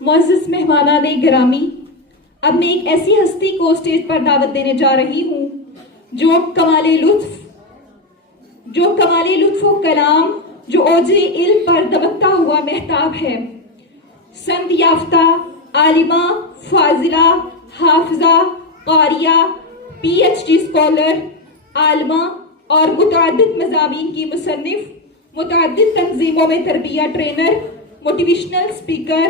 معزز مہمانان گرامی، اب میں ایک ایسی ہستی کو اسٹیج پر دعوت دینے جا رہی ہوں جو کمال لطف و کلام، جو اوج علم پر دمکتا ہوا مہتاب ہے۔ سند یافتہ عالمہ، فاضلہ، حافظہ، قاریہ، پی ایچ ڈی اسکالر، عالمہ اور متعدد مضامین کی مصنف، متعدد تنظیموں میں تربیہ trainer, motivational speaker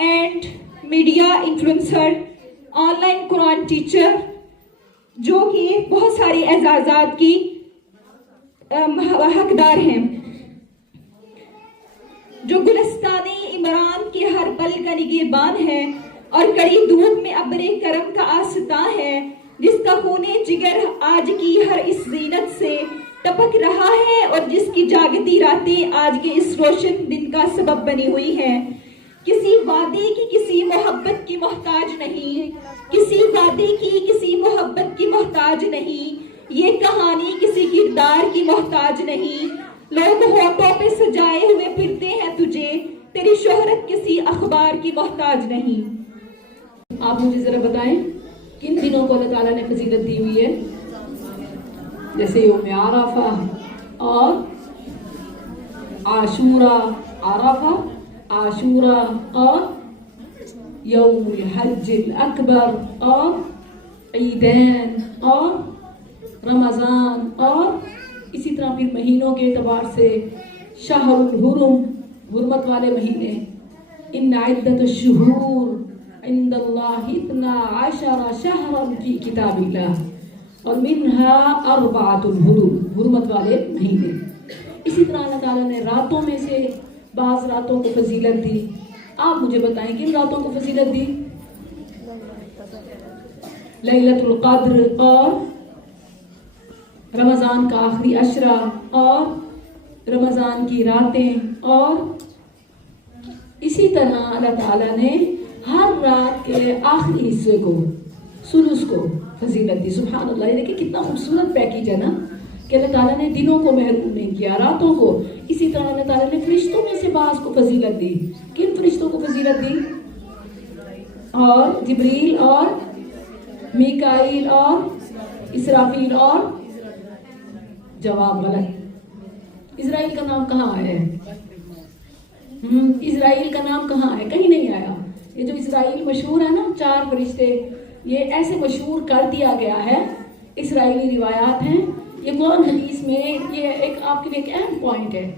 and media influencer, online Quran teacher, جو کہ بہت ساری اعزازات کی حقدار ہیں، جو گلستان عمران کے ہر پل کا نگہبان ہے اور کڑی دھوپ میں ابر کرم کا آستاں ہے، جس کا خون جگر آج کی ہر اس زینت سے ٹپک رہا ہے اور جس کی جاگتی راتیں آج کے اس روشن دن کا سبب بنی ہوئی ہیں۔ کسی وعدے کی، کسی محبت کی محتاج نہیں، کسی وعدے کی، کسی محبت کی محتاج نہیں، یہ کہانی کسی کردار کی محتاج نہیں۔ لوگ ہونٹوں پہ سجائے ہوئے پھرتے ہیں تجھے، تیری شہرت کسی اخبار کی محتاج نہیں۔ آپ مجھے ذرا بتائیں کن دنوں کو اللہ تعالیٰ نے فضیلت دی ہوئی ہے؟ جیسے یوم عرفہ اور عاشورہ، عرفہ، عاشورہ اور یوم الحج الاکبر اور عیدین اور رمضان، اور اسی طرح پھر مہینوں کے اعتبار سے شہر الحرم، حرمت والے مہینے، ان عدت الشہور عند اللہ 12 شہرا فی کتاب اللہ، اور منہا 4 الحرم، حرمت والے مہینے۔ اسی طرح اللہ تعالیٰ نے راتوں میں سے بعض راتوں کو فضیلت دی۔ آپ مجھے بتائیں کن راتوں کو فضیلت دی؟ لیلۃ القدر اور رمضان کا آخری عشرہ اور رمضان کی راتیں، اور اسی طرح اللہ تعالیٰ نے ہر رات کے آخری حصے کو، سلس کو فضیلت دی۔ سبحان اللہ، یہ دیکھیں کتنا خوبصورت پیکیج ہے نا، کہ اللہ تعالیٰ نے دنوں کو محروم نہیں کیا، راتوں کو۔ اسی طرح اللہ تعالیٰ نے فرشتوں میں سے بعض کو فضیلت دی۔ کن فرشتوں کو فضیلت دی؟ اور جبریل اور میکائیل اور اسرافیل اور جواب غلط۔ اسرائیل کا نام کہاں آیا ہے؟ اسرائیل کا نام کہاں ہے؟ کہیں نہیں آیا۔ یہ جو اسرائیل مشہور ہے نا، 4 فرشتے، یہ ایسے مشہور کر دیا گیا ہے، اسرائیلی روایات ہیں۔ یہ قرآن حدیث میں یہ ایک آپ کے لیے ایک اہم پوائنٹ ہے،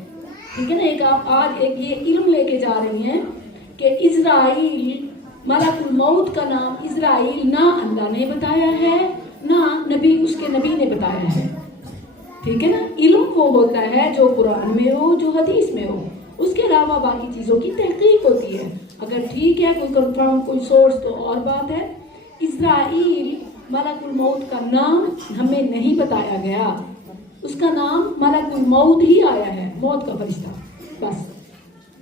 ٹھیک ہے نا؟ ایک آپ آج ایک یہ علم لے کے جا رہی ہیں کہ اسرائیل، ملک الموت کا نام اسرائیل نہ اللہ نے بتایا ہے، نہ نبی اس کے نبی نے بتایا ہے، ٹھیک ہے نا؟ علم وہ ہوتا ہے جو قرآن میں ہو، جو حدیث میں ہو، اس کے علاوہ باقی چیزوں کی تحقیق ہوتی ہے۔ اگر ٹھیک ہے کوئی کنفرم کوئی سورس تو اور بات ہے۔ اسرائیل ملک الموت کا نام ہمیں نہیں بتایا گیا، اس کا نام ملک الموت ہی آیا ہے، موت کا فرشتہ، بس۔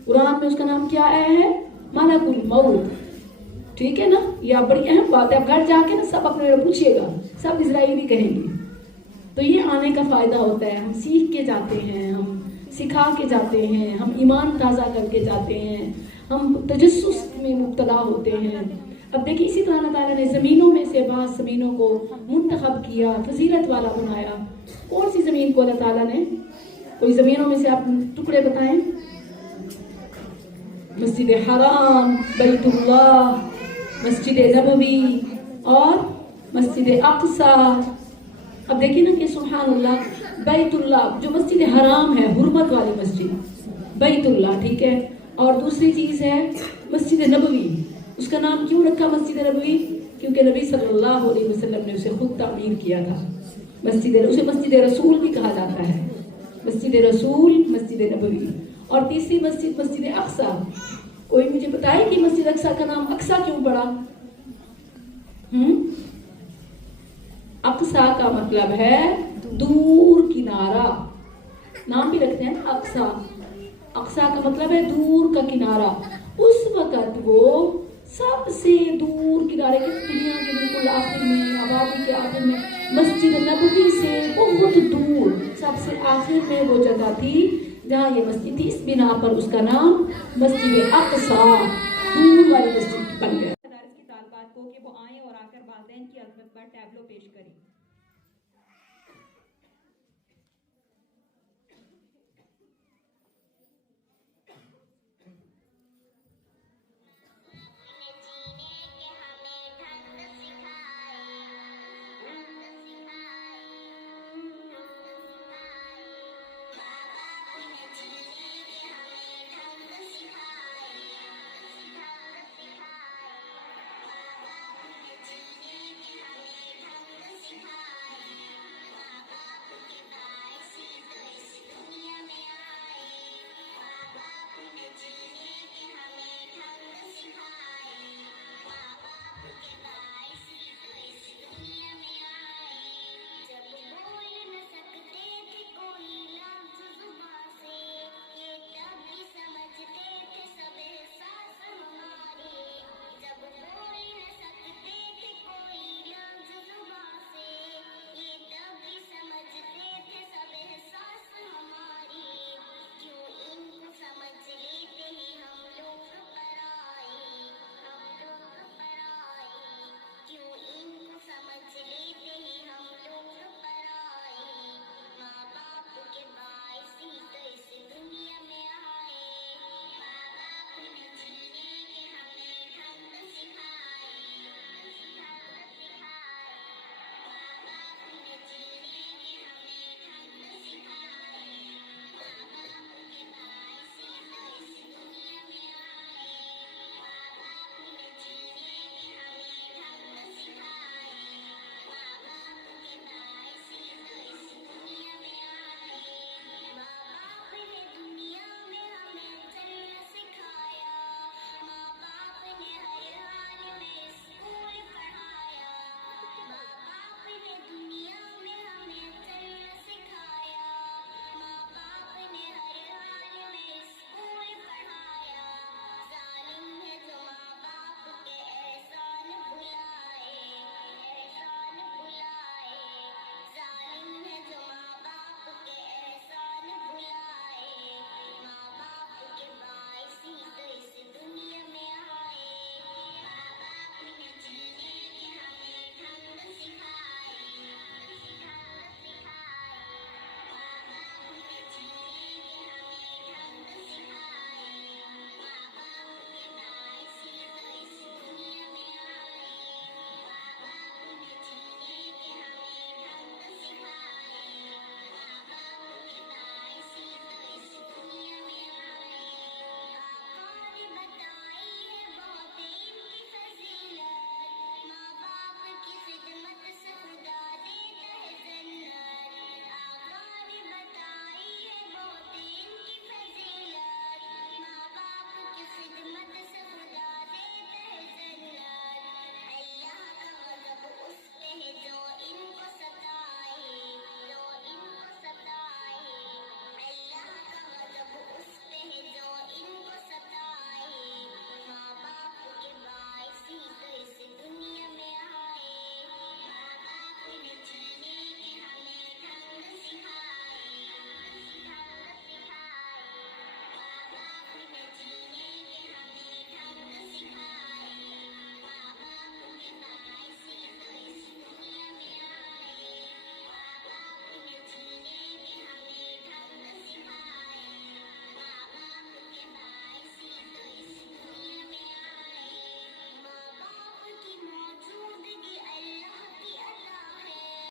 قرآن میں اس کا نام کیا آیا ہے؟ ملک الموت، ٹھیک ہے نا؟ یہ بڑی اہم بات ہے۔ اب گھر جا کے نا سب اپنے پوچھیے گا، سب اسرائیلی کہیں گے۔ تو یہ آنے کا فائدہ ہوتا ہے، ہم سیکھ کے جاتے ہیں، ہم سکھا کے جاتے ہیں، ہم ایمان تازہ کر کے جاتے ہیں، ہم تجسس میں مبتلا ہوتے ہیں۔ اب دیکھیں اسی طرح اللہ تعالیٰ نے زمینوں میں سے بعض زمینوں کو منتخب کیا، فضیلت والا بنایا۔ کون سی زمین کو اللہ تعالیٰ نے؟ کوئی زمینوں میں سے آپ ٹکڑے بتائیں۔ مسجد حرام، بیت اللہ، مسجد نبوی اور مسجد اقصیٰ۔ اب دیکھیں نا کہ سبحان اللہ، بیت اللہ جو مسجد حرام ہے، حرمت والی مسجد، بیت اللہ، ٹھیک ہے؟ اور دوسری چیز ہے مسجد نبوی۔ اس کا نام کیوں رکھا مسجد نبوی؟ کیونکہ نبی صلی اللہ علیہ وسلم نے اسے خود تعمیر کیا تھا۔ اسے مسجد رسول بھی کہا جاتا ہے، مسجد رسول، مسجد نبوی۔ اور تیسری مسجد مسجد اقصیٰ۔ کوئی مجھے بتائے کہ مسجد اقصیٰ کا نام اقصیٰ کیوں پڑا؟ اقصیٰ کا مطلب ہے دور کنارہ، نام بھی رکھتے ہیں اقصیٰ۔ اقصیٰ کا مطلب ہے دور کا کنارہ۔ اس وقت وہ سب سے دور کنارے کے، دنیا کے بالکل آخر میں، آبادی کے آخر میں، مسجد نبوی سے بہت دور سب سے آخر میں وہ جگہ تھی جہاں یہ مسجد تھی۔ اس بنا پر اس کا نام مسجد اقصیٰ، دور والی مسجد بن گیا۔ مدارس کی طالبات کو کہ وہ آئیں اور آ کر والدین کی عظمت پر ٹیبلو پیش کریں۔